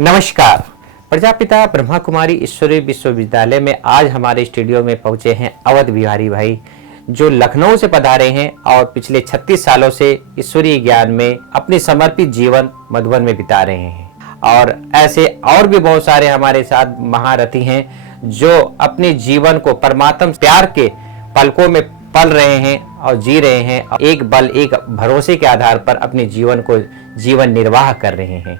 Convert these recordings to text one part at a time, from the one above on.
नमस्कार। प्रजापिता ब्रह्मा कुमारी ईश्वरी विश्वविद्यालय में आज हमारे स्टूडियो में पहुंचे हैं अवध बिहारी भाई, जो लखनऊ से पधारे हैं और पिछले 36 सालों से ईश्वरीय ज्ञान में अपने समर्पित जीवन मधुबन में बिता रहे हैं। और ऐसे और भी बहुत सारे हमारे साथ महारथी हैं जो अपने जीवन को परमात्मा प्यार के पलकों में पल रहे हैं और जी रहे हैं। एक बल एक भरोसे के आधार पर अपने जीवन को जीवन निर्वाह कर रहे हैं।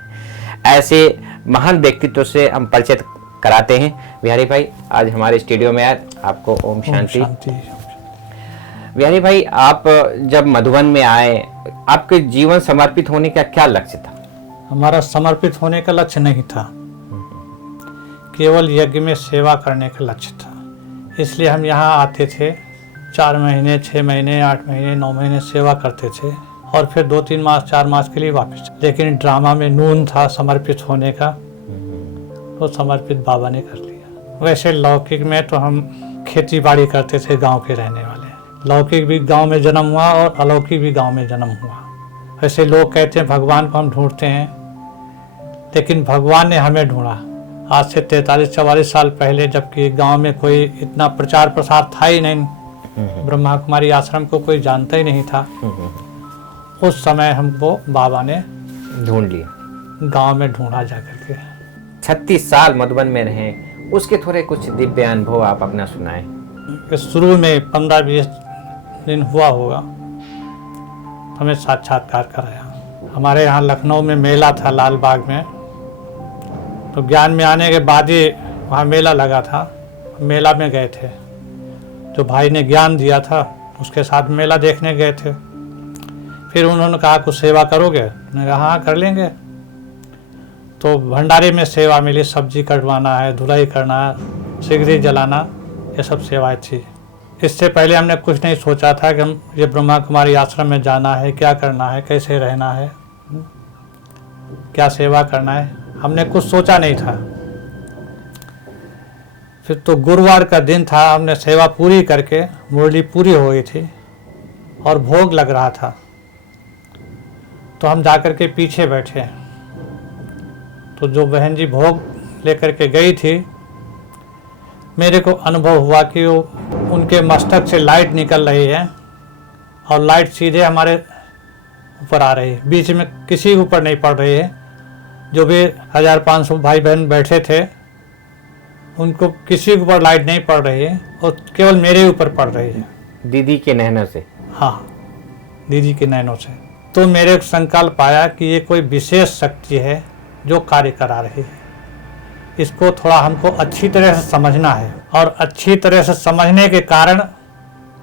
ऐसे महान व्यक्तित्व से हम परिचित कराते हैं। बिहारी भाई आज हमारे स्टूडियो में आए, आपको ओम शांति। बिहारी भाई, आप जब मधुबन में आए, आपके जीवन समर्पित होने का क्या लक्ष्य था? हमारा समर्पित होने का लक्ष्य नहीं था, केवल यज्ञ में सेवा करने का लक्ष्य था। इसलिए हम यहाँ आते थे, 4 महीने 6 महीने 8 महीने 9 महीने सेवा करते थे और फिर 2-3 मास 4 मास के लिए वापस। लेकिन ड्रामा में नून था समर्पित होने का, तो समर्पित बाबा ने कर लिया। वैसे लौकिक में तो हम खेती बाड़ी करते थे, गांव के रहने वाले। लौकिक भी गांव में जन्म हुआ और अलौकिक भी गांव में जन्म हुआ। वैसे लोग कहते हैं भगवान को हम ढूंढते हैं, लेकिन भगवान ने हमें ढूंढा। आज से 43-44 साल पहले, जबकि गाँव में कोई इतना प्रचार प्रसार था ही नहीं, ब्रह्मा कुमारी आश्रम को कोई जानता ही नहीं था। उस समय हमको बाबा ने ढूंढ लिया, गांव में ढूंढा जाकर के। 36 साल मधुबन में रहे, उसके थोड़े कुछ दिव्य अनुभव आप अपना सुनाएं। शुरू में 15-20 दिन हुआ होगा, हमें साक्षात्कार कराया। हमारे यहाँ लखनऊ में मेला था लाल बाग में, तो ज्ञान में आने के बाद ही वहाँ मेला लगा था। मेला में गए थे, जो भाई ने ज्ञान दिया था उसके साथ मेला देखने गए थे। फिर उन्होंने कहा कुछ सेवा करोगे? मैंने कहा हाँ कर लेंगे। तो भंडारे में सेवा मिली, सब्जी कटवाना है, धुलाई करना, सिगरी जलाना, ये सब सेवाएं थी। इससे पहले हमने कुछ नहीं सोचा था कि हम ये ब्रह्मा कुमारी आश्रम में जाना है, क्या करना है, कैसे रहना है, क्या सेवा करना है, हमने कुछ सोचा नहीं था। फिर तो गुरुवार का दिन था, हमने सेवा पूरी करके, मुरली पूरी हो गई थी और भोग लग रहा था। तो हम जाकर के पीछे बैठे, तो जो बहन जी भोग लेकर के गई थी, मेरे को अनुभव हुआ कि वो उनके मस्तक से लाइट निकल रही है और लाइट सीधे हमारे ऊपर आ रही है, बीच में किसी के ऊपर नहीं पड़ रही है। जो भी 1500 भाई बहन बैठे थे, उनको किसी के ऊपर लाइट नहीं पड़ रही है और केवल मेरे ऊपर पड़ रही है। दीदी के नैनों से? हाँ, दीदी के नैनों से। तो मेरे को संकल्प आया कि ये कोई विशेष शक्ति है जो कार्य करा रही है। इसको थोड़ा हमको अच्छी तरह से समझना है, और अच्छी तरह से समझने के कारण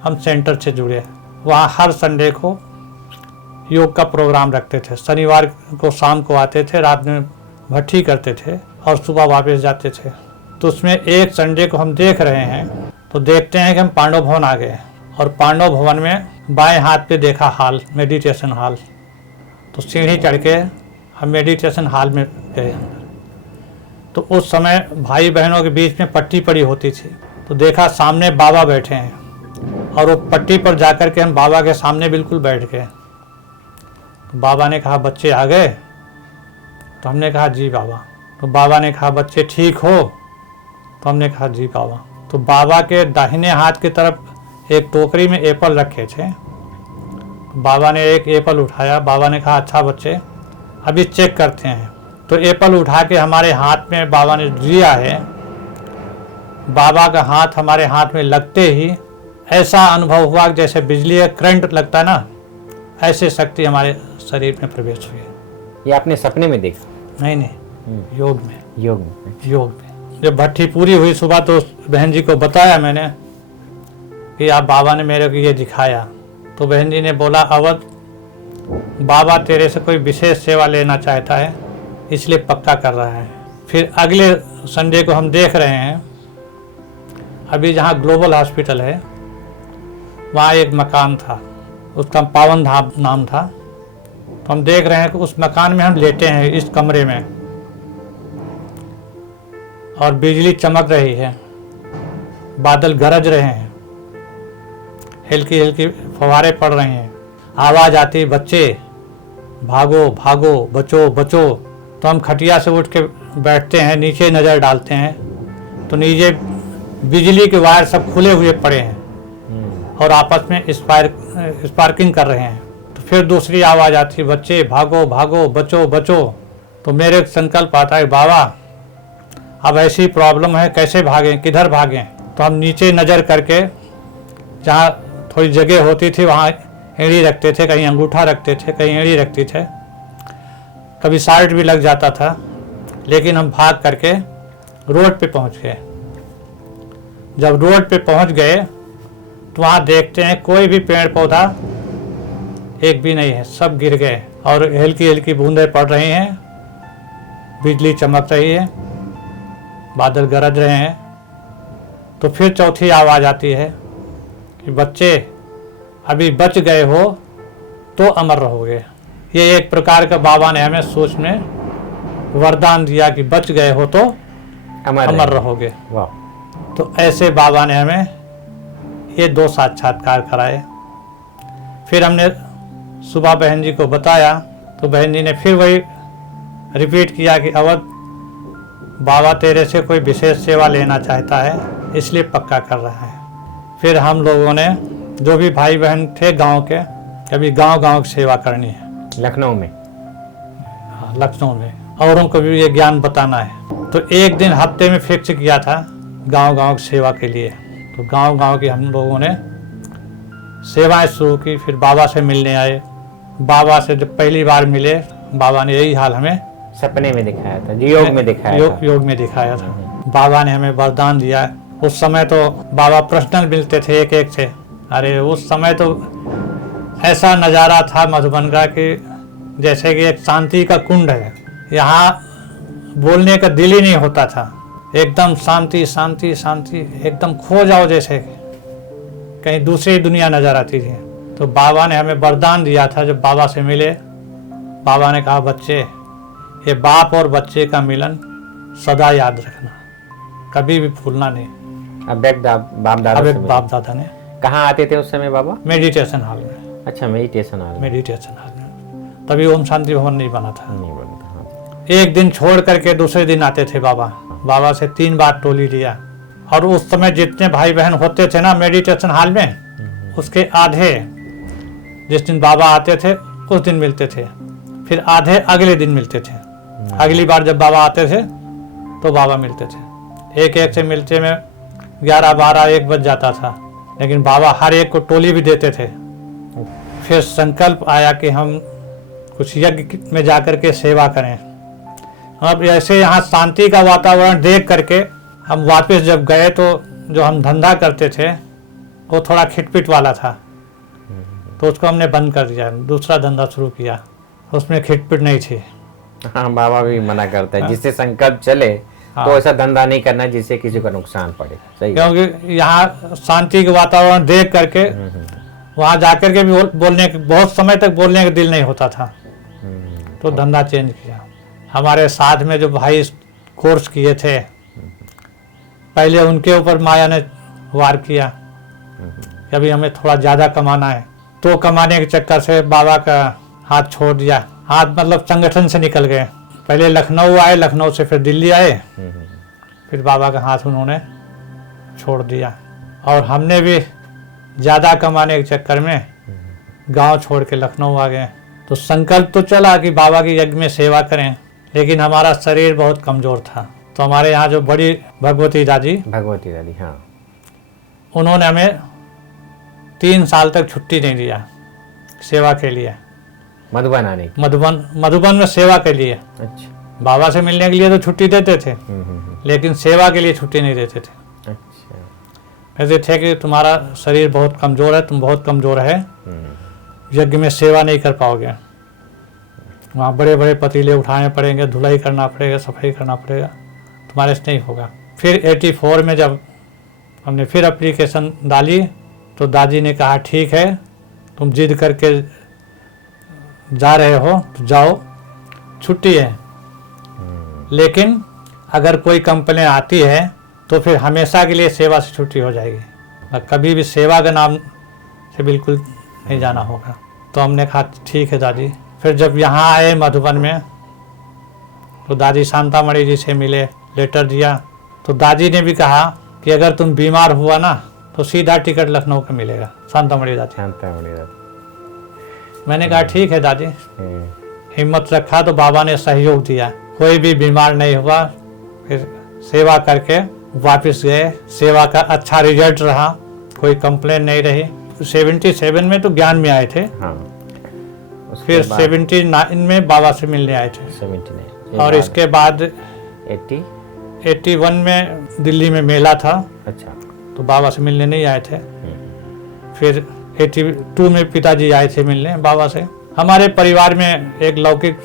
हम सेंटर से जुड़े। वहाँ हर संडे को योग का प्रोग्राम रखते थे। शनिवार को शाम को आते थे, रात में भट्ठी करते थे और सुबह वापस जाते थे। तो उसमें एक संडे को हम देख रहे हैं, तो देखते हैं कि हम पांडव भवन आ गए, और पांडव भवन में बाएं हाथ पे देखा हॉल, मेडिटेशन हॉल। तो सीढ़ी चढ़ के हम मेडिटेशन हॉल में गए अंदर। तो उस समय भाई बहनों के बीच में पट्टी पड़ी होती थी। तो देखा सामने बाबा बैठे हैं, और वो पट्टी पर जाकर के हम बाबा के सामने बिल्कुल बैठ गए। तो बाबा ने कहा बच्चे आ गए? तो हमने कहा जी बाबा। तो बाबा ने कहा बच्चे ठीक हो? तो हमने कहा जी बाबा। तो बाबा के दाहिने हाथ की तरफ एक टोकरी में एप्पल रखे थे। बाबा ने एक एप्पल उठाया, बाबा ने कहा अच्छा बच्चे अभी चेक करते हैं। तो एप्पल उठा के हमारे हाथ में बाबा ने दिया है। बाबा का हाथ हमारे हाथ में लगते ही ऐसा अनुभव हुआ जैसे बिजली का करंट लगता ना, ऐसे शक्ति हमारे शरीर में प्रवेश हुई। ये आपने सपने में देखा? नहीं, योग में। योग में जब भट्ठी पूरी हुई सुबह, तो बहन जी को बताया मैंने कि आप बाबा ने मेरे को ये दिखाया। तो बहन जी ने बोला अवध, बाबा तेरे से कोई विशेष सेवा लेना चाहता है, इसलिए पक्का कर रहा है। फिर अगले संडे को हम देख रहे हैं, अभी जहाँ ग्लोबल हॉस्पिटल है वहाँ एक मकान था, उसका पावन धाम नाम था। तो हम देख रहे हैं कि उस मकान में हम लेटे हैं, इस कमरे में, और बिजली चमक रही है, बादल गरज रहे हैं, हल्की हल्की फव्वारे पड़ रहे हैं, आवाज़ आती बच्चे भागो भागो बचो बचो। तो हम खटिया से उठ के बैठते हैं, नीचे नज़र डालते हैं तो नीचे बिजली के वायर सब खुले हुए पड़े हैं और आपस में स्पार्किंग कर रहे हैं। तो फिर दूसरी आवाज़ आती है, बच्चे भागो भागो, बचो बचो। तो मेरे संकल्प आता है, बाबा अब ऐसी प्रॉब्लम है, कैसे भागें, किधर भागें। तो हम नीचे नज़र करके जहाँ थोड़ी जगह होती थी वहाँ एड़ी रखते थे, कहीं अंगूठा रखते थे, कहीं एड़ी रखते थे, कभी साल्ट भी लग जाता था। लेकिन हम भाग करके रोड पे पहुँच गए। जब रोड पे पहुँच गए तो वहाँ देखते हैं कोई भी पेड़ पौधा एक भी नहीं है, सब गिर गए और हल्की हल्की बूंदें पड़ रही हैं, बिजली चमक रही है, बादल गरज रहे हैं। तो फिर चौथी आवाज़ आती है कि बच्चे अभी बच गए हो तो अमर रहोगे। ये एक प्रकार का बाबा ने हमें सोच में वरदान दिया कि बच गए हो तो अमर रहोगे। वाह। तो ऐसे बाबा ने हमें ये 2 साक्षात्कार कराए। फिर हमने सुबह बहन जी को बताया तो बहन जी ने फिर वही रिपीट किया कि अवध, बाबा तेरे से कोई विशेष सेवा लेना चाहता है, इसलिए पक्का कर रहा है। फिर हम लोगों ने जो भी भाई बहन थे गांव के, अभी गांव की सेवा करनी है लखनऊ में। हाँ, लखनऊ में औरों को भी ये ज्ञान बताना है। तो एक दिन हफ्ते में फिक्स किया था गांव की सेवा के लिए। तो गांव की हम लोगों ने सेवाएं शुरू की। फिर बाबा से मिलने आए। बाबा से जब पहली बार मिले, बाबा ने यही हाल हमें सपने में दिखाया था, योग में दिखाया था। योग में दिखाया था। बाबा ने हमें वरदान दिया। उस समय तो बाबा पर्सनल मिलते थे एक एक से। अरे उस समय तो ऐसा नज़ारा था मधुबन का कि जैसे कि एक शांति का कुंड है। यहाँ बोलने का दिल ही नहीं होता था, एकदम शांति शांति शांति, एकदम खो जाओ जैसे कहीं दूसरी दुनिया नजर आती थी। तो बाबा ने हमें वरदान दिया था। जब बाबा से मिले, बाबा ने कहा, बच्चे ये बाप और बच्चे का मिलन सदा याद रखना, कभी भी भूलना नहीं। अब बाप दादा ने कहाँ आते थे उस समय बाबा? मेडिटेशन हॉल में। अच्छा, मेडिटेशन हॉल में। तभी ओम शांति भवन नहीं बना था। हाँ। एक दिन छोड़ करके दूसरे दिन आते थे बाबा। बाबा से 3 बार टोली लिया। और उस समय जितने भाई बहन होते थे ना मेडिटेशन हॉल में, उसके आधे जिस दिन बाबा आते थे उस दिन मिलते थे, फिर आधे अगले दिन मिलते थे। अगली बार जब बाबा आते थे तो बाबा मिलते थे। एक एक से मिलते में 11, 12, 1 बज जाता था। लेकिन बाबा हर एक को टोली भी देते थे। फिर संकल्प आया कि हम कुछ यज्ञ में जाकर के सेवा करें। अब ऐसे यहाँ शांति का वातावरण देख करके हम वापस जब गए तो जो हम धंधा करते थे वो थोड़ा खिटपिट वाला था, तो उसको हमने बंद कर दिया, दूसरा धंधा शुरू किया, उसमें खिटपिट नहीं थी। हाँ, बाबा भी मना करता है जिससे संकल्प चले तो ऐसा धंधा नहीं करना जिससे किसी को नुकसान पड़े। सही, क्योंकि यहाँ शांति के वातावरण देख करके वहाँ जाकर के भी बोलने बहुत समय तक बोलने का दिल नहीं होता था, तो धंधा चेंज किया। हमारे साथ में जो भाई कोर्स किए थे, पहले उनके ऊपर माया ने वार किया कि अभी हमें थोड़ा ज़्यादा कमाना है, तो कमाने के चक्कर से बाबा का हाथ छोड़ दिया। हाथ मतलब संगठन से निकल गए। पहले लखनऊ आए, लखनऊ से फिर दिल्ली आए, फिर बाबा का हाथ उन्होंने छोड़ दिया। और हमने भी ज़्यादा कमाने के चक्कर में गांव छोड़ के लखनऊ आ गए। तो संकल्प तो चला कि बाबा की यज्ञ में सेवा करें, लेकिन हमारा शरीर बहुत कमज़ोर था। तो हमारे यहाँ जो बड़ी भगवती दादी, हाँ, उन्होंने हमें 3 साल तक छुट्टी नहीं दिया सेवा के लिए। मधुबन आने की? मधुबन में सेवा के लिए। अच्छा। बाबा से मिलने के लिए तो छुट्टी देते थे, लेकिन सेवा के लिए छुट्टी नहीं देते थे। अच्छा। कहते थे कि तुम्हारा शरीर बहुत कमज़ोर है, तुम बहुत कमज़ोर है, यज्ञ में सेवा नहीं कर पाओगे। वहाँ बड़े बड़े पतीले उठाने पड़ेंगे, धुलाई करना पड़ेगा, सफाई करना पड़ेगा, तुम्हारे से नहीं होगा। फिर 84 में जब हमने फिर एप्लीकेशन डाली तो दादी ने कहा, ठीक है, तुम जिद करके जा रहे हो तो जाओ, छुट्टी है, लेकिन अगर कोई कंप्लेन आती है तो फिर हमेशा के लिए सेवा से छुट्टी हो जाएगी, कभी भी सेवा के नाम से बिल्कुल नहीं जाना होगा। तो हमने कहा ठीक है दादी। फिर जब यहाँ आए मधुबन में तो दादी शांतामणि जी से मिले, लेटर दिया। तो दादी ने भी कहा कि अगर तुम बीमार हुआ ना तो सीधा टिकट लखनऊ का मिलेगा, शांतामणि दादी। शांतामणि दादी। मैंने कहा ठीक है दादी। हिम्मत रखा तो बाबा ने सहयोग दिया, कोई भी बीमार नहीं हुआ। फिर सेवा करके वापस गए, सेवा का अच्छा रिजल्ट रहा, कोई कंप्लेन नहीं रही। 77 में तो ज्ञान में आए थे। हाँ। फिर 79 में बाबा से मिलने आए थे। 79 और इसके बाद 81 में दिल्ली में मेला था। अच्छा। तो बाबा से मिलने नहीं आए थे। फिर 82 में पिताजी आए थे मिलने बाबा से। हमारे परिवार में एक लौकिक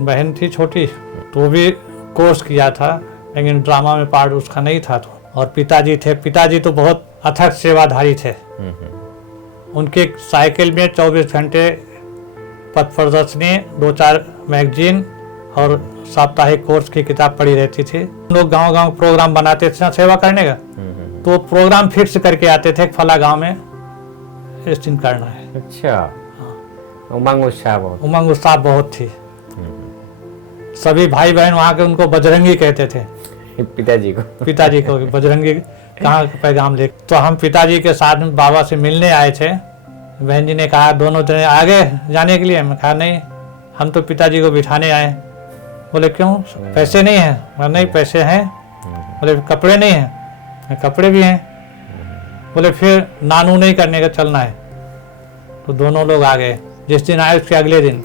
बहन थी छोटी, तो वो भी कोर्स किया था, लेकिन ड्रामा में पार्ट उसका नहीं था। तो और पिताजी थे, पिताजी तो बहुत अथक सेवाधारी थे। उनके साइकिल में 24 घंटे पथ प्रदर्शनी, 2-4 मैगजीन और साप्ताहिक कोर्स की किताब पढ़ी रहती थी। हम लोग गांव-गांव प्रोग्राम बनाते थे ना सेवा करने का, तो प्रोग्राम फिक्स करके आते थे, फला गांव में इस दिन करना है। अच्छा। उमंग उत्साह बहुत थी। सभी भाई बहन वहाँ के उनको बजरंगी कहते थे। पिताजी को बजरंगी कहाँ पैगाम ले। तो हम पिताजी के साथ में बाबा से मिलने आए थे। बहन जी ने कहा दोनों जने आगे जाने के लिए। मैं कहा नहीं, हम तो पिताजी को बिठाने आए। बोले क्यों, पैसे नहीं हैं? मैं नहीं, पैसे हैं। बोले कपड़े नहीं हैं? कपड़े भी हैं। बोले फिर नानू नहीं करने का, चलना है। तो दोनों लोग आ गए। जिस दिन आए उसके अगले दिन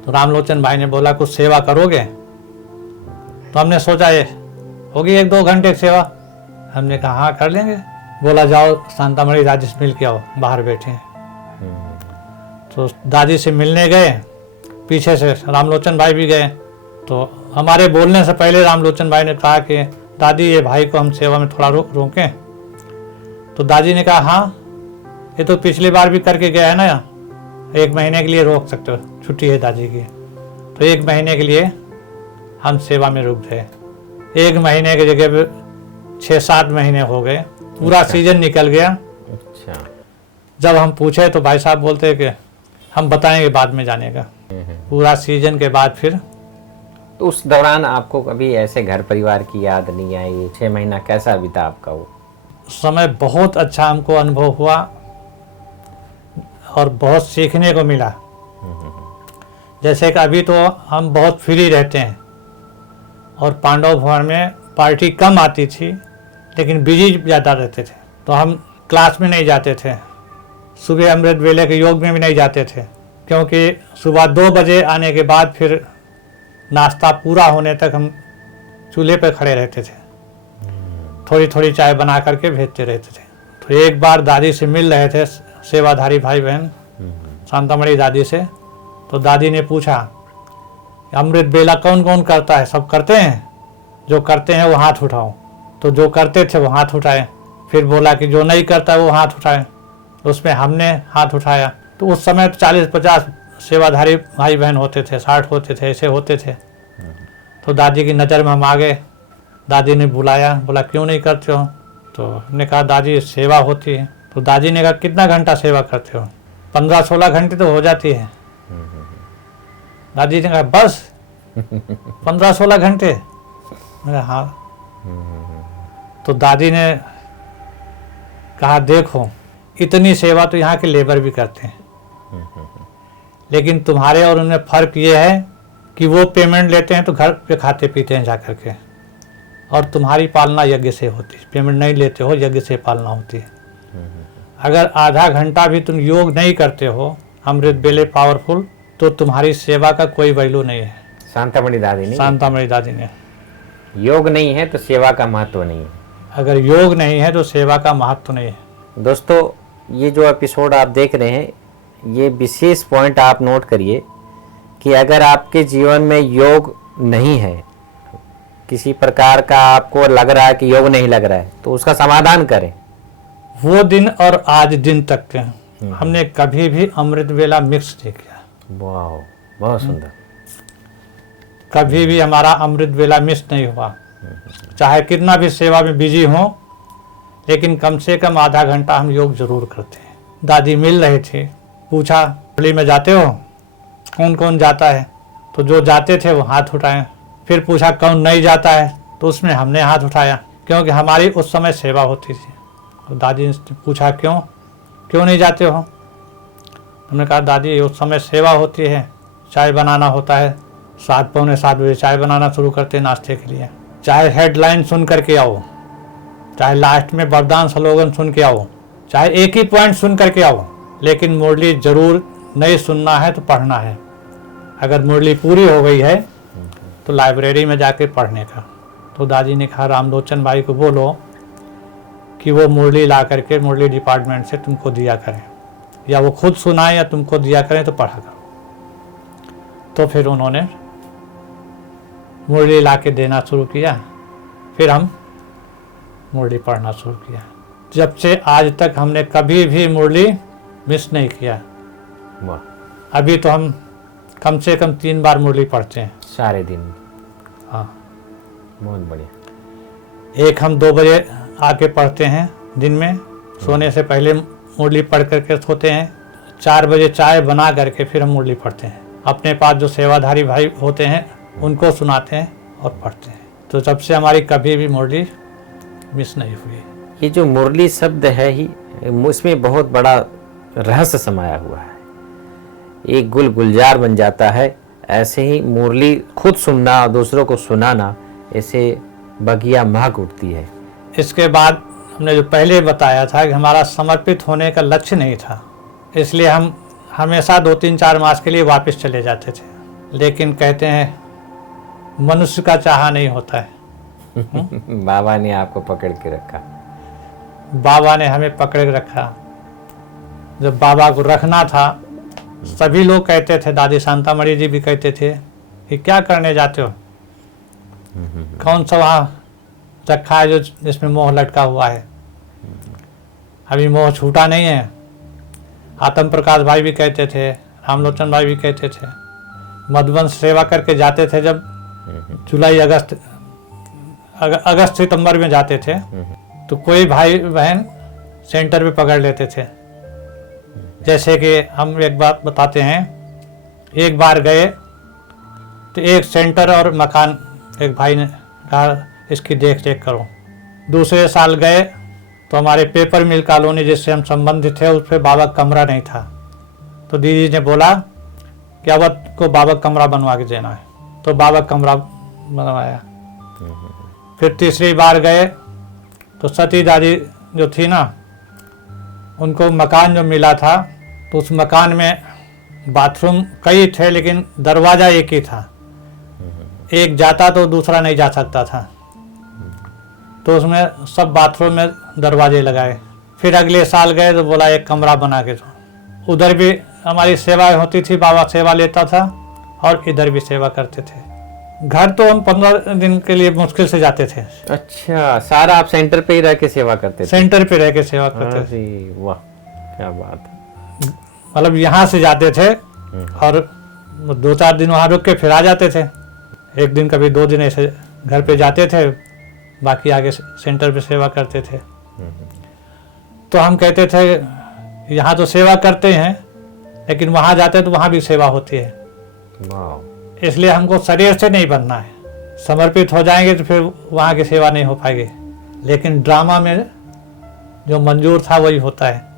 तो रामलोचन भाई ने बोला कुछ सेवा करोगे? तो हमने सोचा ये होगी 1-2 घंटे की सेवा। हमने कहा हाँ कर लेंगे। बोला जाओ शांतामणि दादी से मिल के आओ, बाहर बैठे हैं। तो दादी से मिलने गए, पीछे से रामलोचन भाई भी गए। तो हमारे बोलने से पहले रामलोचन भाई ने कहा कि दादी ये भाई को हम सेवा में थोड़ा रोकें। तो दादी ने कहा हाँ, ये तो पिछली बार भी करके गया है ना, 1 महीने के लिए रोक सकते हो, छुट्टी है दादी की। तो 1 महीने के लिए हम सेवा में रुक गए। 1 महीने की जगह पे 6-7 महीने हो गए, पूरा सीजन निकल गया। अच्छा। जब हम पूछे तो भाई साहब बोलते कि हम बताएंगे बाद में जाने का। पूरा सीजन के बाद फिर। तो उस दौरान आपको कभी ऐसे घर परिवार की याद नहीं आई? 6 महीना कैसा बीता आपका? वो समय बहुत अच्छा हमको अनुभव हुआ और बहुत सीखने को मिला। जैसे कि अभी तो हम बहुत फ्री रहते हैं और पांडव भवन में पार्टी कम आती थी, लेकिन बिजी ज़्यादा रहते थे। तो हम क्लास में नहीं जाते थे, सुबह अमृत वेले के योग में भी नहीं जाते थे, क्योंकि सुबह 2 बजे आने के बाद फिर नाश्ता पूरा होने तक हम चूल्हे पर खड़े रहते थे, थोड़ी थोड़ी चाय बना करके भेजते रहते थे। तो एक बार दादी से मिल रहे थे सेवाधारी भाई बहन, शांतामणि दादी से। तो दादी ने पूछा अमृत बेला कौन कौन करता है? सब करते हैं? जो करते हैं वो हाथ उठाओ। तो जो करते थे वो हाथ उठाए। फिर बोला कि जो नहीं करता वो हाथ उठाए। उसमें हमने हाथ उठाया। तो उस समय 40-50 सेवाधारी भाई बहन होते थे, 60 होते थे, ऐसे होते थे। तो दादी की नज़र में हम आ गए। दादी ने बुलाया, बोला क्यों नहीं करते हो? तो हमने कहा दादी सेवा होती है। तो दादी ने कहा कितना घंटा सेवा करते हो? 15-16 घंटे तो हो जाती है। दादी ने कहा बस 15-16 घंटे? मैंने हाँ। तो दादी ने कहा देखो इतनी सेवा तो यहाँ के लेबर भी करते हैं, लेकिन तुम्हारे और उनमें फ़र्क ये है कि वो पेमेंट लेते हैं तो घर पे खाते पीते हैं जा कर के, और तुम्हारी पालना यज्ञ से होती है। पेमेंट नहीं लेते हो, यज्ञ से पालना होती है। अगर आधा घंटा भी तुम योग नहीं करते हो अमृत बेले पावरफुल, तो तुम्हारी सेवा का कोई वैल्यू नहीं है। शांतामणि दादी ने योग नहीं है तो सेवा का महत्व नहीं है। अगर योग नहीं है तो सेवा का महत्व नहीं है। दोस्तों, ये जो एपिसोड आप देख रहे हैं, ये विशेष पॉइंट आप नोट करिए कि अगर आपके जीवन में योग नहीं है, किसी प्रकार का आपको लग रहा है कि योग नहीं लग रहा है, तो उसका समाधान करें। वो दिन और आज दिन तक के हमने कभी भी अमृत वेला मिक्स नहीं किया। वाह, बहुत सुंदर। कभी भी हमारा अमृत वेला मिस नहीं हुआ, चाहे कितना भी सेवा में बिजी हो, लेकिन कम से कम आधा घंटा हम योग जरूर करते हैं। दादी मिल रही थी, पूछा होली में जाते हो? कौन कौन जाता है? तो जो जाते थे वो हाथ उठाए। फिर पूछा कौन नहीं जाता है, तो उसमें हमने हाथ उठाया, क्योंकि हमारी उस समय सेवा होती थी। तो दादी ने पूछा क्यों नहीं जाते हो? हमने कहा दादी उस समय सेवा होती है, चाय बनाना होता है, 7 पौने 7 बजे चाय बनाना शुरू करते हैं नाश्ते के लिए। चाहे हेडलाइन सुन करके आओ, चाहे लास्ट में वरदान स्लोगन सुन के आओ, चाहे एक ही पॉइंट सुन करके आओ, लेकिन मुरली जरूर नहीं सुनना है तो पढ़ना है। अगर मुरली पूरी हो गई है तो लाइब्रेरी में जाके पढ़ने का। तो दादी ने कहा रामलोचन भाई को बोलो कि वो मुरली ला करके मुरली डिपार्टमेंट से तुमको दिया करें, या वो खुद सुनाए या तुमको दिया करें तो पढ़ा करो। तो फिर उन्होंने मुरली ला के देना शुरू किया, फिर हम मुरली पढ़ना शुरू किया। जब से आज तक हमने कभी भी मुरली मिस नहीं किया। वाह। अभी तो हम कम से कम 3 बार मुरली पढ़ते हैं सारे दिन। हाँ, बहुत बढ़िया। एक हम 2 बजे आके पढ़ते हैं दिन में, सोने से पहले मुरली पढ़ करके सोते हैं। 4 बजे चाय बना करके फिर हम मुरली पढ़ते हैं। अपने पास जो सेवाधारी भाई होते हैं उनको सुनाते हैं और पढ़ते हैं। तो तब से हमारी कभी भी मुरली मिस नहीं हुई। ये जो मुरली शब्द है ही, इसमें बहुत बड़ा रहस्य समाया हुआ है। एक गुल गुलजार बन जाता है। ऐसे ही मुरली खुद सुनना और दूसरों को सुनाना, ऐसे बगिया महक उठती है। इसके बाद हमने जो पहले बताया था कि हमारा समर्पित होने का लक्ष्य नहीं था, इसलिए हम हमेशा 2-3-4 मास के लिए वापस चले जाते थे। लेकिन कहते हैं मनुष्य का चाहा नहीं होता है। बाबा ने आपको पकड़ के रखा। बाबा ने हमें पकड़ के रखा। जब बाबा को रखना था, सभी लोग कहते थे, दादी शांतामणि जी भी कहते थे कि क्या करने जाते हो, कौन सा वहाँ रखा है जो जिसमें मोह लटका हुआ है, अभी मोह छूटा नहीं है। आत्म प्रकाश भाई भी कहते थे, रामलोचन भाई भी कहते थे। मधुवंश सेवा करके जाते थे, जब जुलाई अगस्त सितंबर में जाते थे, तो कोई भाई बहन सेंटर पे पकड़ लेते थे। जैसे कि हम एक बात बताते हैं, एक बार गए तो एक सेंटर और मकान एक भाई ने कहा इसकी देख रेख करो। दूसरे साल गए तो हमारे पेपर मिल कॉलोनी जिससे हम संबंधित थे उस पर बाबा कमरा नहीं था। तो दीदी ने बोला कि अब को बाबा कमरा बनवा के देना है, तो बाबा कमरा बनवाया। फिर तीसरी बार गए तो सती दादी जो थी ना, उनको मकान जो मिला था, तो उस मकान में बाथरूम कई थे लेकिन दरवाज़ा एक ही था। एक जाता तो दूसरा नहीं जा सकता था, तो उसमें सब बाथरूम में दरवाजे लगाए। फिर अगले साल गए तो बोला एक कमरा बना के दो। उधर भी हमारी सेवा होती थी, बाबा सेवा लेता था और इधर भी सेवा करते थे। घर तो हम 15 दिन के लिए मुश्किल से जाते थे। अच्छा, सारा आप सेंटर पे ही रह के सेवा करते थे? सेंटर पे रह के सेवा करते थे। वाह, क्या बात है। मतलब यहाँ से जाते थे और 2-4 दिन वहाँ रुक के फिर आ जाते थे। एक दिन कभी 2 दिन ऐसे घर पे जाते थे, बाकी आगे सेंटर पे सेवा करते थे। तो हम कहते थे यहाँ तो सेवा करते हैं लेकिन वहाँ जाते तो वहाँ भी सेवा होती है। इसलिए हमको शरीर से नहीं बनना है। समर्पित हो जाएंगे तो फिर वहाँ की सेवा नहीं हो पाएगी। लेकिन ड्रामा में जो मंजूर था वही होता है।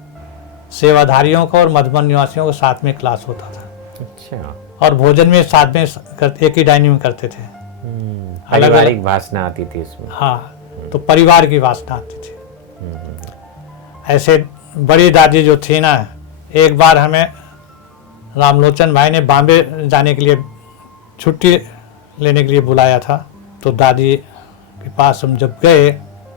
सेवाधारियों को और मधुबन निवासियों को साथ में क्लास होता था। अच्छा। और भोजन में साथ में एक ही डाइनिंग में करते थे। पारिवारिक वासना आती थी इसमें। हाँ, तो परिवार की वासना आती थी। ऐसे बड़ी दादी जो थी ना, एक बार हमें रामलोचन भाई ने बॉम्बे जाने के लिए छुट्टी लेने के लिए बुलाया था। तो दादी के पास हम जब गए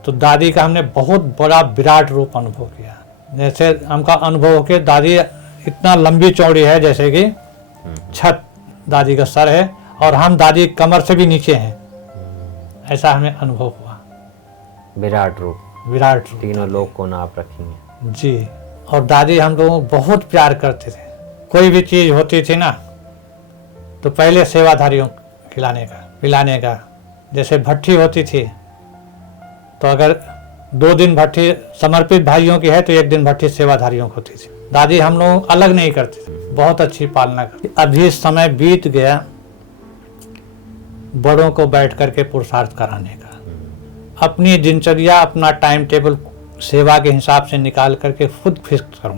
तो दादी का हमने बहुत बड़ा विराट रूप अनुभव किया। जैसे हमका अनुभव हो कि दादी इतना लंबी चौड़ी है, जैसे कि छत दादी का सर है और हम दादी कमर से भी नीचे हैं, ऐसा हमें अनुभव हुआ। विराट रूप। विराट रूप। तीनों लोग को नाप रखेंगे जी। और दादी हम लोगों को बहुत प्यार करते थे। कोई भी चीज़ होती थी ना तो पहले सेवाधारियों खिलाने का पिलाने का। जैसे भट्ठी होती थी तो अगर 2 दिन भट्ठी समर्पित भाइयों की है तो 1 दिन भट्ठी सेवाधारियों की होती थी। दादी हम लोग अलग नहीं करती थी, बहुत अच्छी पालना करती। अभी समय बीत गया बड़ों को बैठ करके पुरुषार्थ कराने का। अपनी दिनचर्या, अपना टाइम टेबल सेवा के हिसाब से निकाल करके खुद फिक्स करूं।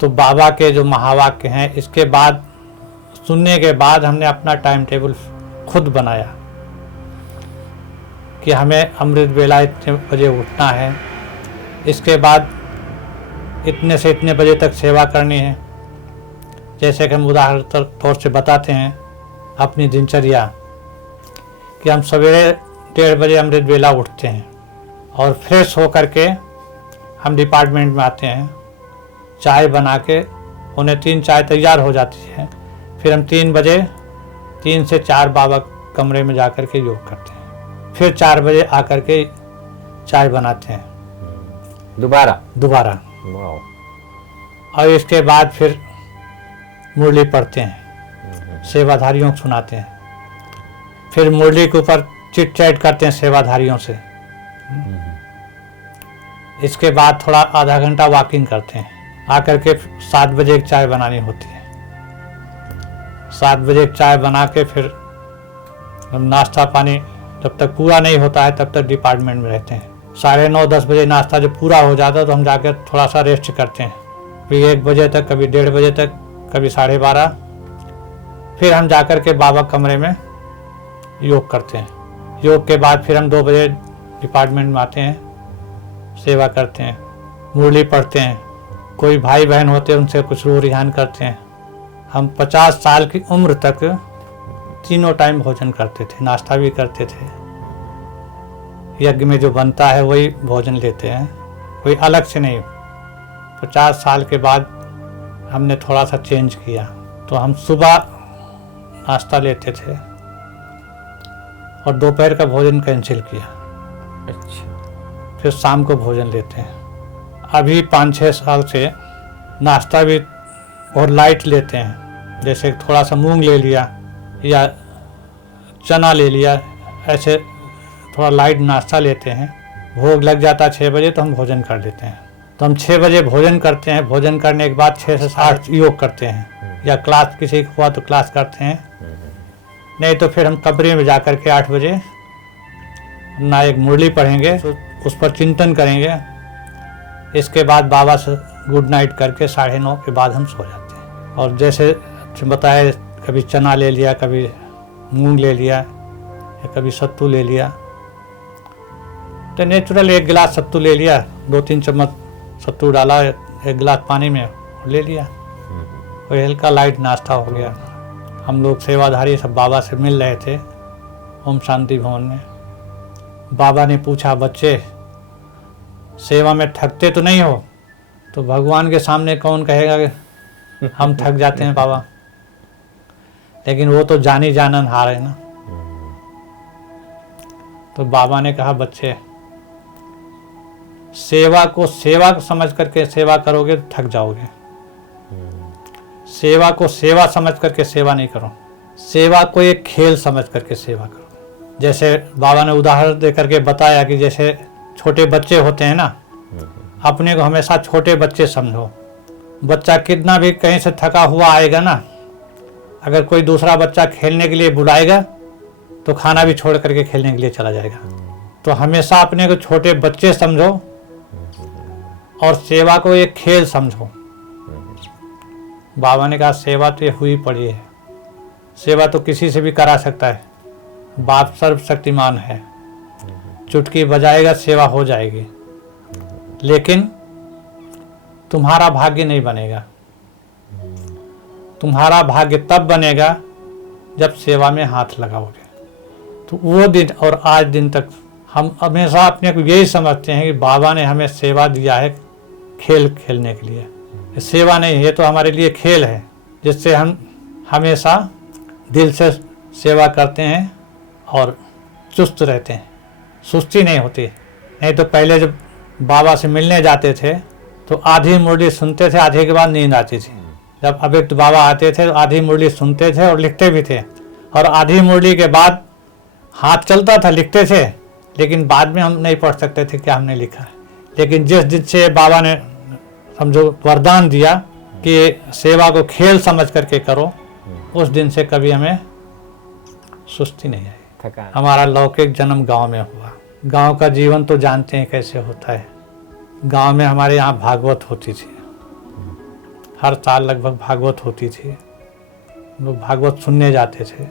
तो बाबा के जो महावाक्य हैं, इसके बाद सुनने के बाद हमने अपना टाइम टेबल खुद बनाया कि हमें अमृत वेला इतने बजे उठना है, इसके बाद इतने से इतने बजे तक सेवा करनी है। जैसे कि हम उदाहरण तौर से बताते हैं अपनी दिनचर्या कि हम सवेरे 1:30 बजे अमृत वेला उठते हैं और फ्रेश होकर के हम डिपार्टमेंट में आते हैं। चाय बना के 2:45 चाय तैयार हो जाती है। फिर हम 3 बजे 3 से 4 बाबा कमरे में जाकर के योग करते हैं। फिर 4 बजे आकर के चाय बनाते हैं दोबारा। और इसके बाद फिर मुरली पढ़ते हैं, सेवाधारियों को सुनाते हैं। फिर मुरली के ऊपर चिट चैट करते हैं सेवाधारियों से। इसके बाद थोड़ा आधा घंटा वॉकिंग करते हैं। आकर के 7 बजे एक चाय बनानी होती है। 7 बजे एक चाय बना के फिर हम नाश्ता पानी जब तक पूरा नहीं होता है तब तक डिपार्टमेंट में रहते हैं। 9:30-10 बजे नाश्ता जब पूरा हो जाता है तो हम जाकर थोड़ा सा रेस्ट करते हैं। फिर 1 बजे तक, कभी 1:30 बजे तक, कभी 12:30। फिर हम जाकर के बाबा कमरे में योग करते हैं। योग के बाद फिर हम 2 बजे डिपार्टमेंट में आते हैं, सेवा करते हैं, मुरली पढ़ते हैं। कोई भाई बहन होते हैं उनसे कुछ रो रिहान करते हैं। हम 50 साल की उम्र तक तीनों टाइम भोजन करते थे, नाश्ता भी करते थे। यज्ञ में जो बनता है वही भोजन लेते हैं, कोई अलग से नहीं। 50 साल के बाद हमने थोड़ा सा चेंज किया, तो हम सुबह नाश्ता लेते थे और दोपहर का भोजन कैंसिल किया। अच्छा। फिर शाम को भोजन लेते हैं। अभी 5-6 साल से नाश्ता भी और लाइट लेते हैं, जैसे थोड़ा सा मूंग ले लिया या चना ले लिया, ऐसे थोड़ा लाइट नाश्ता लेते हैं। भोग लग जाता 6 बजे तो हम भोजन कर लेते हैं। तो हम 6 बजे भोजन करते हैं। भोजन करने के बाद 6 से 8 योग करते हैं, या क्लास किसी को हुआ तो क्लास करते हैं, नहीं तो फिर हम कमरे में जाकर के 8 बजे ना एक मुरली पढ़ेंगे, उस पर चिंतन करेंगे। इसके बाद बाबा से गुड नाइट करके 9:30 के बाद हम सो जाते हैं। और जैसे बताया, कभी चना ले लिया, कभी मूंग ले लिया, या कभी सत्तू ले लिया, तो नेचुरल 1 गिलास सत्तू ले लिया, 2-3 चम्मच सत्तू डाला 1 गिलास पानी में ले लिया, और हल्का लाइट नाश्ता हो गया। हम लोग सेवाधारी सब बाबा से मिल रहे थे ओम शांति भवन में। बाबा ने पूछा, बच्चे सेवा में थकते तो नहीं हो? तो भगवान के सामने कौन कहेगा कि हम थक जाते हैं बाबा, लेकिन वो तो जानी जानन हार है ना। तो बाबा ने कहा, बच्चे सेवा को समझ करके सेवा करोगे तो थक जाओगे। सेवा को सेवा समझ करके सेवा नहीं करो, सेवा को एक खेल समझ करके सेवा करो। जैसे बाबा ने उदाहरण दे करके बताया कि जैसे छोटे बच्चे होते हैं ना, अपने को हमेशा छोटे बच्चे समझो। बच्चा कितना भी कहीं से थका हुआ आएगा ना, अगर कोई दूसरा बच्चा खेलने के लिए बुलाएगा तो खाना भी छोड़ करके खेलने के लिए चला जाएगा। तो हमेशा अपने को छोटे बच्चे समझो और सेवा को एक खेल समझो। बाबा ने कहा, सेवा तो ये हुई पड़ी है, सेवा तो किसी से भी करा सकता है, बाप सर्वशक्तिमान है, चुटकी बजाएगा सेवा हो जाएगी, लेकिन तुम्हारा भाग्य नहीं बनेगा। तुम्हारा भाग्य तब बनेगा जब सेवा में हाथ लगाओगे। तो वो दिन और आज दिन तक हम हमेशा अपने को यही समझते हैं कि बाबा ने हमें सेवा दिया है खेल खेलने के लिए। सेवा नहीं, ये तो हमारे लिए खेल है, जिससे हम हमेशा दिल से सेवा करते हैं और चुस्त रहते हैं, सुस्ती नहीं होती। नहीं तो पहले जब बाबा से मिलने जाते थे तो आधी मुरली सुनते थे, आधे के बाद नींद आती थी। जब अभिक्त बाबा आते थे तो आधी मुरली सुनते थे और लिखते भी थे, और आधी मुरली के बाद हाथ चलता था, लिखते थे, लेकिन बाद में हम नहीं पढ़ सकते थे क्या हमने लिखा है। लेकिन जिस दिन से बाबा ने समझो वरदान दिया कि सेवा को खेल समझ करके करो, उस दिन से कभी हमें सुस्ती नहीं आई। थकान। हमारा लौकिक जन्म गांव में हुआ। गांव का जीवन तो जानते हैं कैसे होता है। गांव में हमारे यहाँ भागवत होती थी, हर साल लगभग भागवत होती थी, लोग भागवत सुनने जाते थे।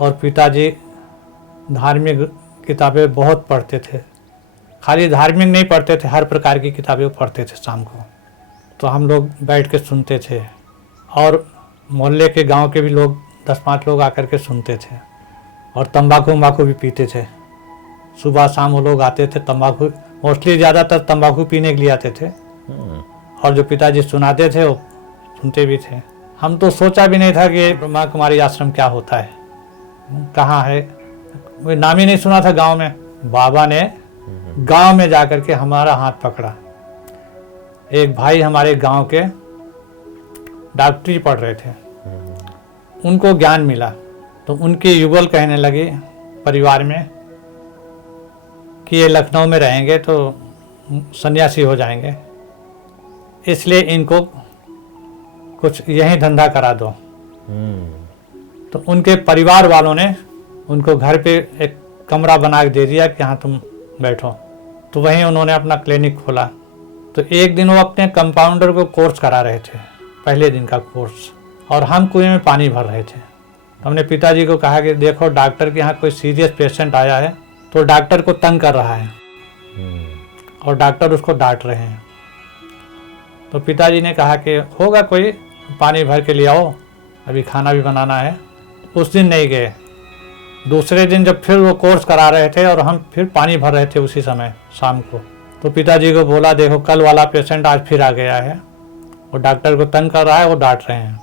और पिताजी धार्मिक किताबें बहुत पढ़ते थे, खाली धार्मिक नहीं पढ़ते थे, हर प्रकार की किताबें पढ़ते थे शाम को। तो हम लोग बैठ के सुनते थे और मोहल्ले के गांव के भी लोग 10-5 लोग आकर के सुनते थे। और तंबाकू भी पीते थे। सुबह शाम वो लोग आते थे, तंबाकू मोस्टली ज़्यादातर तंबाकू पीने के लिए आते थे। और जो पिताजी सुनाते थे वो सुनते भी थे। हम तो सोचा भी नहीं था कि ब्रह्मा कुमारी आश्रम क्या होता है, कहाँ है, वो नाम ही नहीं सुना था गांव में। बाबा ने गांव में जाकर के हमारा हाथ पकड़ा। एक भाई हमारे गांव के डॉक्टरी पढ़ रहे थे, उनको ज्ञान मिला तो उनके युगल कहने लगे परिवार में कि ये लखनऊ में रहेंगे तो सन्यासी हो जाएंगे, इसलिए इनको कुछ यही धंधा करा दो। तो उनके परिवार वालों ने उनको घर पे एक कमरा बना के दे दिया कि यहाँ तुम बैठो। तो वहीं उन्होंने अपना क्लिनिक खोला। तो एक दिन वो अपने कंपाउंडर को कोर्स करा रहे थे, पहले दिन का कोर्स, और हम कुएं में पानी भर रहे थे। हमने पिताजी को कहा कि देखो डॉक्टर के यहाँ कोई सीरियस पेशेंट आया है तो डॉक्टर को तंग कर रहा है और डॉक्टर उसको डांट रहे हैं। तो पिताजी ने कहा कि होगा कोई, पानी भर के ले आओ, अभी खाना भी बनाना है। उस दिन नहीं गए। दूसरे दिन जब फिर वो कोर्स करा रहे थे और हम फिर पानी भर रहे थे उसी समय शाम को, तो पिताजी को बोला देखो कल वाला पेशेंट आज फिर आ गया है, वो डॉक्टर को तंग कर रहा है, वो डांट रहे हैं।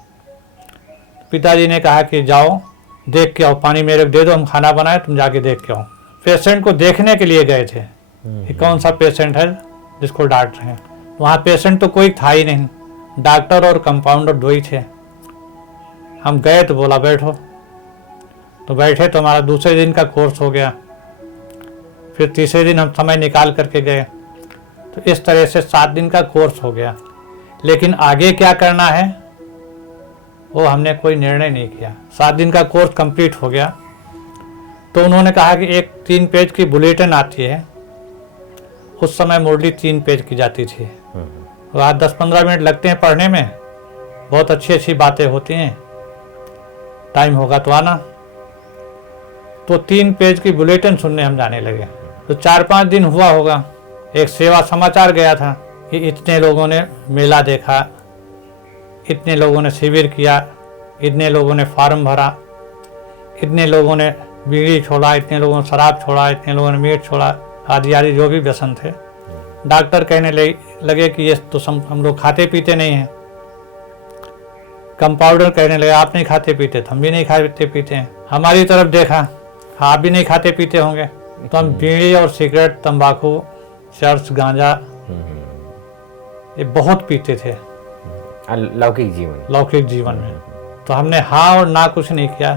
पिताजी ने कहा कि जाओ देख के आओ, पानी मेरे को दे दो, हम खाना बनाए, तुम जाके देख के आओ। पेशेंट को देखने के लिए गए थे कि कौन सा पेशेंट है जिसको डांट रहे हैं। वहाँ पेशेंट तो कोई था ही नहीं, डॉक्टर और कंपाउंडर दो ही थे। हम गए तो बोला बैठो, तो बैठे तो हमारा दूसरे दिन का कोर्स हो गया। फिर तीसरे दिन हम समय निकाल करके गए, तो इस तरह से 7 दिन का कोर्स हो गया। लेकिन आगे क्या करना है वो हमने कोई निर्णय नहीं किया। 7 दिन का कोर्स कंप्लीट हो गया तो उन्होंने कहा कि एक 3 पेज की बुलेटिन आती है। उस समय मुरली 3 पेज की जाती थी, तो आज 10-15 मिनट लगते हैं पढ़ने में, बहुत अच्छी अच्छी बातें होती हैं, टाइम होगा तो आना। तो 3 पेज की बुलेटिन सुनने हम जाने लगे। तो 4-5 दिन हुआ होगा, एक सेवा समाचार गया था कि इतने लोगों ने मेला देखा, इतने लोगों ने शिविर किया, इतने लोगों ने फार्म भरा, इतने लोगों ने बीड़ी छोड़ा, इतने लोगों ने शराब छोड़ा, इतने लोगों ने मीट छोड़ा, आदि आदि जो भी व्यसन थे। डॉक्टर कहने लगे कि ये तो हम लोग खाते पीते नहीं हैं। कंपाउंडर कहने लगे आप नहीं खाते पीते, तो हम भी नहीं खाते पीते हैं। हमारी तरफ देखा, आप भी नहीं खाते पीते होंगे। तो हम बीड़ी और सिगरेट, तंबाकू, चर्च, गांजा ये बहुत पीते थे लौकिक जीवन में। तो हमने हाँ और ना कुछ नहीं किया,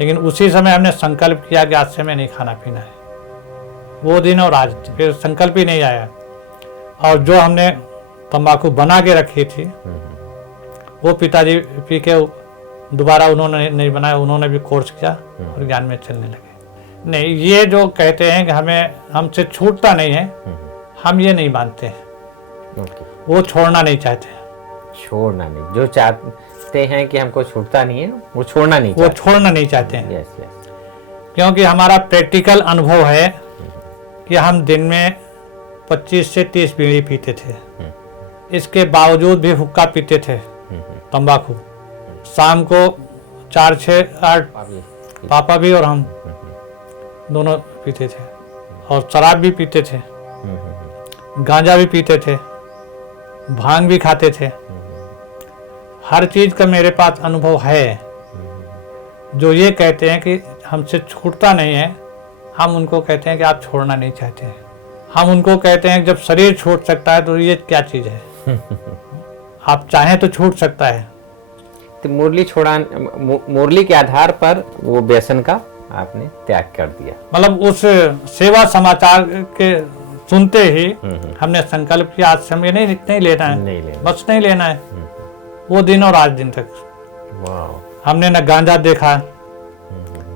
लेकिन उसी समय हमने संकल्प किया कि आज से मैं नहीं खाना पीना है। वो दिन और आज फिर संकल्प ही नहीं आया। और जो हमने तंबाकू बना के रखी थी वो पिताजी पी के दोबारा उन्होंने नहीं बनाया, उन्होंने भी कोर्स किया और ज्ञान में चलने लगे। नहीं, ये जो कहते हैं कि हमसे छूटता नहीं है, हम ये नहीं मानते हैं। वो छोड़ना नहीं चाहते। जो चाहते हैं कि हमको छूटता नहीं है, वो छोड़ना नहीं चाहते हैं। यस। क्योंकि हमारा प्रैक्टिकल अनुभव है कि हम दिन में 25 से 30 बीड़ी पीते थे, इसके बावजूद भी हुक्का पीते थे, तंबाकू। शाम को 4-6-8 पापा भी और हम दोनों पीते थे, और शराब भी पीते थे, गांजा भी पीते थे, भांग भी खाते थे। हर चीज का मेरे पास अनुभव है। जो ये कहते हैं कि हमसे छूटता नहीं है, हम उनको कहते हैं कि आप छोड़ना नहीं चाहते हैं। हम उनको कहते हैं कि जब शरीर छूट सकता है तो ये क्या चीज है। आप चाहें तो छूट सकता है। तो मुरली के आधार पर वो व्यसन का आपने त्याग कर दिया। मतलब उस सेवा समाचार के सुनते ही हमने संकल्प किया आज से हमें नहीं लेना है, बस नहीं लेना है। वो दिन और आज दिन तक हमने न गांजा देखा,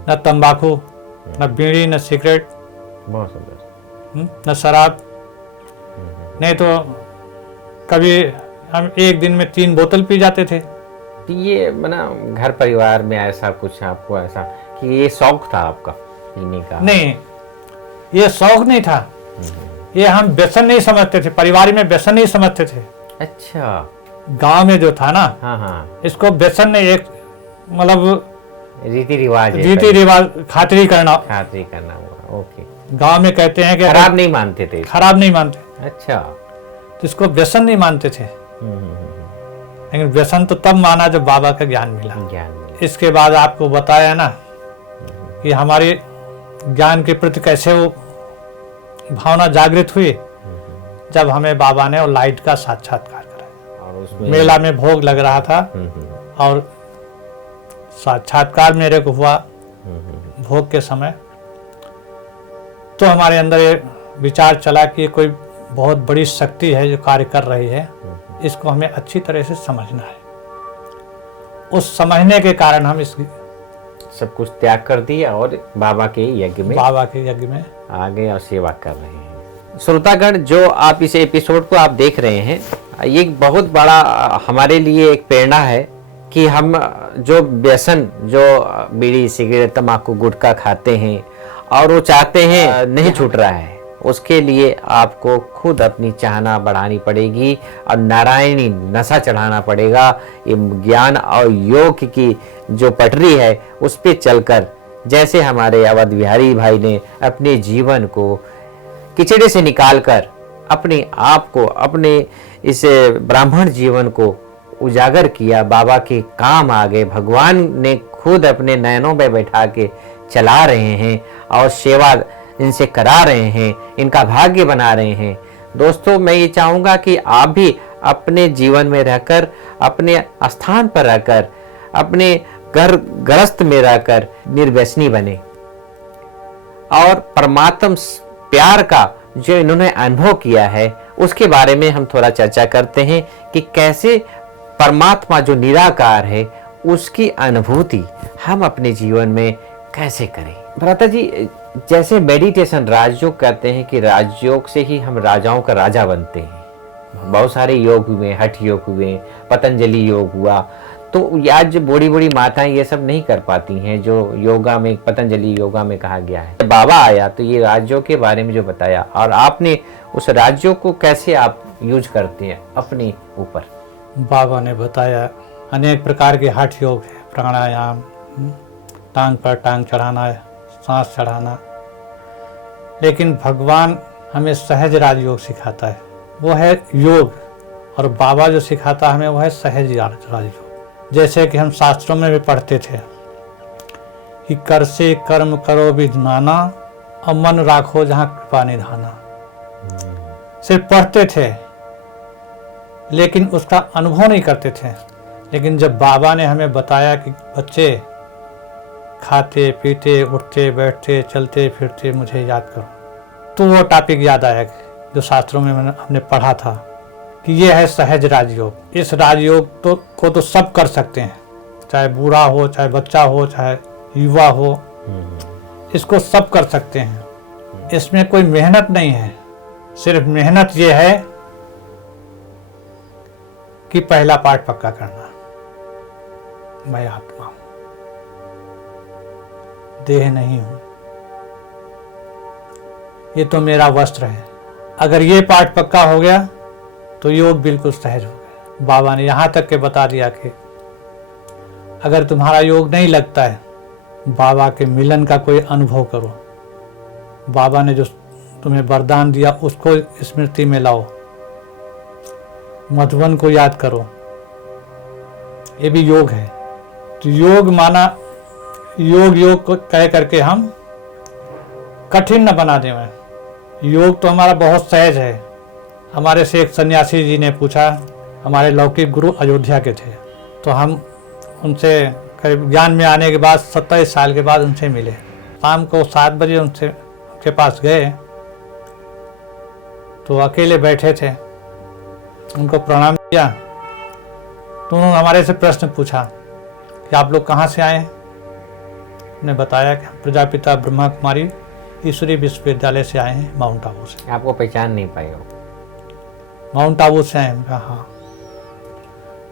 न तंबाकू, न बीड़ी, न सिगरेट, बहुत सुंदर। न शराब। नहीं तो कभी हम एक दिन में 3 बोतल पी जाते थे। तो ये मना घर परिवार में ऐसा कुछ आपको ऐसा कि ये शौक था आपका पीने का? नहीं, ये शौक नहीं था, ये हम व्यसन नहीं समझते थे, परिवार में व्यसन नहीं समझते थे। अच्छा। गांव में जो था ना, हाँ हाँ, इसको व्यसन नहीं, एक मतलब रीति रिवाज है, रीति रिवाज, खातिरी करना। खातिरी करना हुआ। ओके। गांव में कहते हैं कि खराब नहीं मानते थे? खराब नहीं मानते, अच्छा। तो इसको व्यसन नहीं मानते थे। लेकिन व्यसन तो तब माना जब बाबा का ज्ञान मिला। ज्ञान मिला। इसके बाद आपको बताया ना कि हमारे ज्ञान के प्रति कैसे वो भावना जागृत हुई, जब हमें बाबा ने वो लाइट का साक्षात्कार कराया। और उसमें मेला में भोग लग रहा था और साक्षात्कार मेरे को हुआ भोग के समय। तो हमारे अंदर ये विचार चला कि ये कोई बहुत बड़ी शक्ति है जो कार्य कर रही है, इसको हमें अच्छी तरह से समझना है। उस समझने के कारण हम इस सब कुछ त्याग कर दिया और बाबा के यज्ञ में आ गए और सेवा कर रहे हैं। श्रोतागण, जो आप इस एपिसोड को आप देख रहे हैं, ये एक बहुत बड़ा हमारे लिए एक प्रेरणा है कि हम जो व्यसन, जो बीड़ी सिगरेट तंबाकू गुटखा खाते हैं और वो चाहते हैं नहीं छूट रहा है, उसके लिए आपको खुद अपनी चाहना बढ़ानी पड़ेगी और नारायणी नशा चढ़ाना पड़ेगा। ये ज्ञान और योग की जो पटरी है उस पे चलकर, जैसे हमारे अवध बिहारी भाई ने अपने जीवन को किचड़े से निकालकर अपने आप को, अपने इस ब्राह्मण जीवन को उजागर किया, बाबा के काम आ गए, भगवान ने खुद अपने नयनों में बैठा के चला रहे हैं और सेवा इनसे करा रहे हैं, इनका भाग्य बना रहे हैं। दोस्तों, मैं ये चाहूँगा कि आप भी अपने जीवन में रहकर, अपने स्थान पर रहकर, अपने घर गृहस्थ में रहकर निर्व्यसनी बने और परमात्म प्यार का जो इन्होंने अनुभव किया है उसके बारे में हम थोड़ा चर्चा करते हैं कि कैसे परमात्मा जो निराकार है उसकी अनुभूति हम अपने जीवन में कैसे करें। भ्राता जी, जैसे मेडिटेशन राजयोग कहते हैं कि राजयोग से ही हम राजाओं का राजा बनते हैं। बहुत सारे योग हुए, हठ योग हुए, पतंजलि योग हुआ, तो आज जो बड़ी बड़ी माताएं ये सब नहीं कर पाती हैं जो योगा में, पतंजलि योगा में कहा गया है। बाबा आया तो ये राजयोग के बारे में जो बताया, और आपने उस राजयोग को कैसे आप यूज करते हैं अपने ऊपर। बाबा ने बताया अनेक प्रकार के हठ योग है, प्राणायाम, टांग पर टांग चढ़ाना, सांस चढ़ाना, लेकिन भगवान हमें सहज राजयोग सिखाता है, वो है योग। और बाबा जो सिखाता हमें वो है सहज राजयोग। जैसे कि हम शास्त्रों में भी पढ़ते थे कि कर से कर्म करो विज्ञाना और मन राखो जहाँ कृपा निधाना। सिर्फ पढ़ते थे लेकिन उसका अनुभव नहीं करते थे। लेकिन जब बाबा ने हमें बताया कि बच्चे खाते पीते उठते बैठते चलते फिरते मुझे याद करो, तो वो टॉपिक याद आया जो शास्त्रों में हमने पढ़ा था कि ये है सहज राजयोग। इस राजयोग को तो सब कर सकते हैं, चाहे बूढ़ा हो, चाहे बच्चा हो, चाहे युवा हो, इसको सब कर सकते हैं। इसमें कोई मेहनत नहीं है, सिर्फ मेहनत ये है कि पहला पाठ पक्का करना, मैं आत्मा हूं, देह नहीं हूं, ये तो मेरा वस्त्र है। अगर ये पाठ पक्का हो गया तो योग बिल्कुल सहज हो गया। बाबा ने यहाँ तक के बता दिया कि अगर तुम्हारा योग नहीं लगता है, बाबा के मिलन का कोई अनुभव करो। बाबा ने जो तुम्हें वरदान दिया उसको स्मृति में लाओ, मधुबन को याद करो, ये भी योग है। तो योग माना योग को कह करके हम कठिन न बना दें। योग तो हमारा बहुत सहज है। हमारे से एक सन्यासी जी ने पूछा, हमारे लौकिक गुरु अयोध्या के थे, तो हम उनसे करीब ज्ञान में आने के बाद 27 साल के बाद उनसे मिले। शाम को 7 बजे उनके पास गए तो अकेले बैठे थे, उनको प्रणाम किया तो उन्होंने हमारे से प्रश्न पूछा कि आप लोग कहाँ से आए हैं। आपने बताया कि हम प्रजापिता ब्रह्मा कुमारी ईश्वरीय विश्वविद्यालय से आए हैं, माउंट आबू से। आपको पहचान नहीं पाए हो? माउंट आबू से आए हैं। कहा हाँ।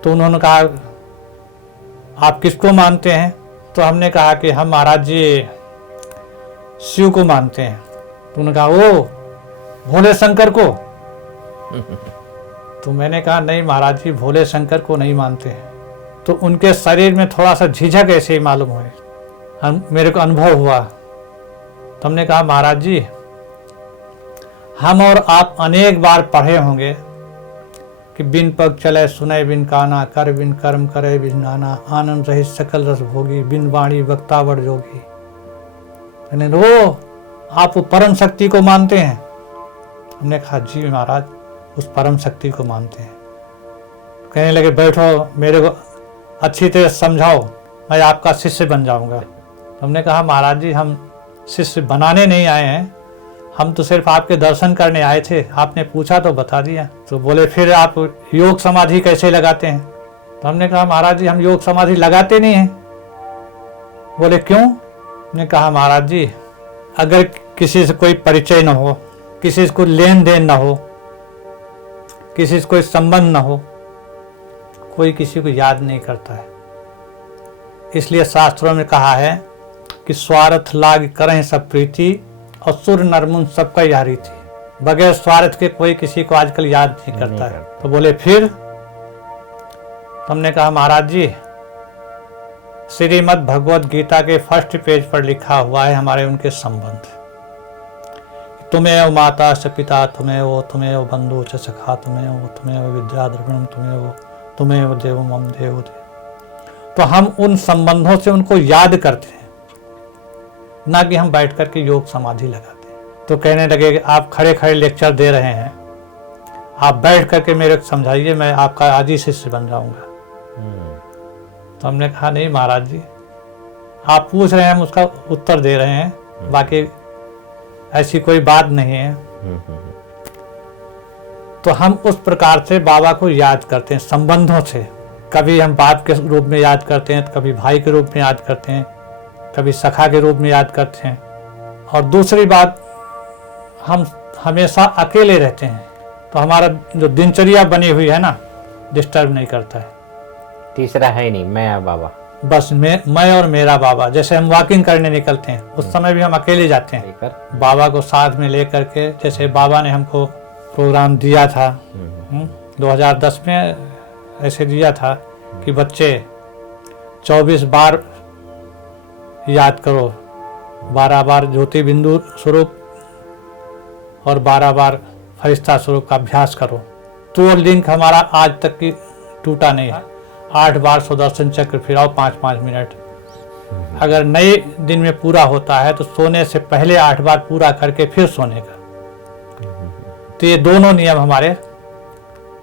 तो उन्होंने कहा आप किसको मानते हैं? तो हमने कहा कि हम महाराज जी शिव को मानते हैं। तो उन्होंने कहा ओ भोले शंकर को? तो मैंने कहा नहीं महाराज जी, भोले शंकर को नहीं मानते हैं। तो उनके शरीर में थोड़ा सा झिझक ऐसे ही मालूम हुए, मेरे को अनुभव हुआ। तो हमने कहा महाराज जी, हम और आप अनेक बार पढ़े होंगे कि बिन पग चले सुने बिन काना, कर बिन कर्म करे बिन नाना, आनंद रहित सकल रस भोगी, बिन वाणी वक्तावड़ जोगी। मैंने वो आप परम शक्ति को मानते हैं? हमने कहा जी महाराज, उस परम शक्ति को मानते हैं। कहने लगे बैठो, मेरे को अच्छी तरह समझाओ, मैं आपका शिष्य बन जाऊंगा। हमने कहा महाराज जी, हम शिष्य बनाने नहीं आए हैं, हम तो सिर्फ आपके दर्शन करने आए थे, आपने पूछा तो बता दिया। तो बोले फिर आप योग समाधि कैसे लगाते हैं? तो हमने कहा महाराज जी, हम योग समाधि लगाते नहीं हैं। बोले क्यों? हमने कहा महाराज जी, अगर किसी से कोई परिचय न हो, किसी से कोई लेन देन न हो, किसी से कोई संबंध न हो, कोई किसी को याद नहीं करता है। इसलिए शास्त्रों में कहा है कि स्वार्थ लाग करें सब प्रीति, और सुर नरमुन सबका यारी थी। बगैर स्वार्थ के कोई किसी को आजकल याद नहीं करता है। तो बोले फिर? हमने कहा महाराज जी, श्रीमद् भगवत गीता के फर्स्ट पेज पर लिखा हुआ है हमारे उनके संबंध। तुम्हें माता च पिता, तुम्हें बंधु च सखा, तुम्हें विद्या द्रविणम, तुम्हें देव मम देव दे। तो हम उन संबंधों से उनको याद करते हैं, ना कि हम बैठ कर के योग समाधि लगाते हैं। तो कहने लगे कि आप खड़े खड़े लेक्चर दे रहे हैं, आप बैठ करके मेरे को समझाइए, मैं आपका आज ही शिष्य बन जाऊंगा। तो हमने कहा नहीं महाराज जी, आप पूछ रहे हैं, हम उसका उत्तर दे रहे हैं, बाकी ऐसी कोई बात नहीं है। तो हम उस प्रकार से बाबा को याद करते हैं संबंधों से। कभी हम बाप के रूप में याद करते हैं, कभी भाई के रूप में याद करते हैं, कभी सखा के रूप में याद करते हैं। और दूसरी बात, हम हमेशा अकेले रहते हैं, तो हमारा जो दिनचर्या बनी हुई है ना, डिस्टर्ब नहीं करता है। तीसरा है नहीं, मैं और बाबा, बस मैं और मेरा बाबा। जैसे हम वॉकिंग करने निकलते हैं, उस समय भी हम अकेले जाते हैं, बाबा को साथ में ले करके। जैसे बाबा ने हमको प्रोग्राम दिया था 2010 में, ऐसे दिया था कि बच्चे 24 बार याद करो, 12 बार ज्योति बिंदु स्वरूप और 12 बार फरिश्ता स्वरूप का अभ्यास करो। तो लिंक हमारा आज तक की टूटा नहीं है। 8 बार सुदर्शन चक्र फिराओ 5-5 मिनट। अगर नए दिन में पूरा होता है तो सोने से पहले 8 बार पूरा करके फिर सोने का। तो ये दोनों नियम हमारे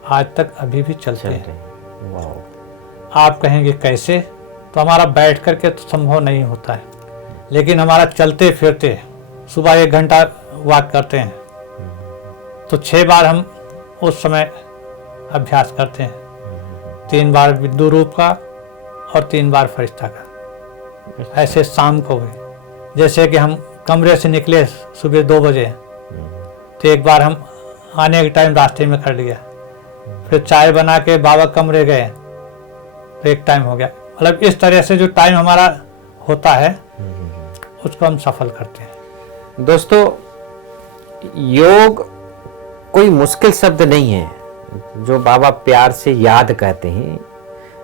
आज तक अभी भी चलते हैं। आप कहेंगे कैसे? तो हमारा बैठ करके तो संभव नहीं होता है, लेकिन हमारा चलते फिरते, सुबह 1 घंटा वॉक करते हैं तो 6 बार हम उस समय अभ्यास करते हैं। 3 बार बिंदु रूप का और 3 बार फरिश्ता का। ऐसे शाम को भी, जैसे कि हम कमरे से निकले सुबह 2 बजे, तो 1 बार हम आने के टाइम रास्ते में कर लिया, फिर चाय बना के बाबा कमरे गए तो 1 टाइम हो गया। मतलब इस तरह से जो टाइम हमारा होता है उसको हम सफल करते हैं। दोस्तों, योग कोई मुश्किल शब्द नहीं है जो बाबा प्यार से याद कहते हैं।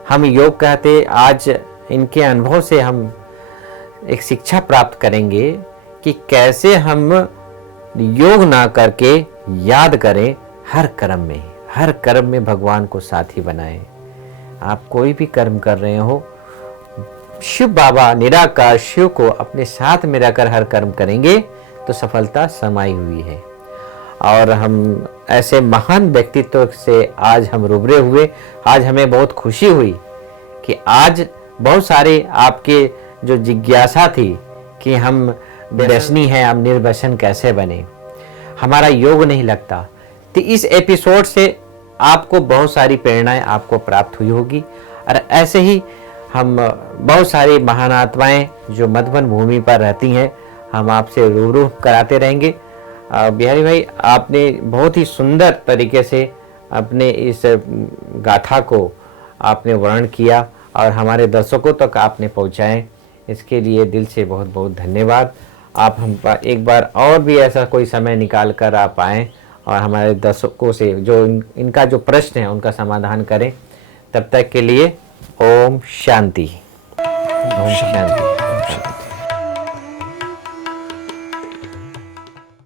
हम योग कहते, आज इनके अनुभव से हम एक शिक्षा प्राप्त करेंगे कि कैसे हम योग ना करके याद करें, हर कर्म में भगवान को साथी बनाएं। आप कोई भी कर्म कर रहे हो, शिव बाबा निराकार शिव को अपने साथ में रखकर हर कर्म करेंगे तो सफलता समाई हुई है। और हम ऐसे महान व्यक्तित्व से आज हम रूबरू हुए। आज हमें बहुत खुशी हुई कि आज बहुत सारे आपके जो जिज्ञासा थी कि हम व्यसनी हैं, हम निर्व्यसन कैसे बने, हमारा योग नहीं लगता, तो इस एपिसोड से आपको बहुत सारी प्रेरणाएं आपको प्राप्त हुई होगी। और ऐसे ही हम बहुत सारी महान आत्माएं जो मधुबन भूमि पर रहती हैं, हम आपसे रूबरू कराते रहेंगे। बिहारी भाई, आपने बहुत ही सुंदर तरीके से अपने इस गाथा को आपने वर्णन किया और हमारे दर्शकों तक आपने पहुंचाए, इसके लिए दिल से बहुत बहुत धन्यवाद। आप हम एक बार और भी ऐसा कोई समय निकाल कर आप आएँ और हमारे दर्शकों से जो इनका जो प्रश्न है उनका समाधान करें। तब तक के लिए ओम शांति। ओम शांति।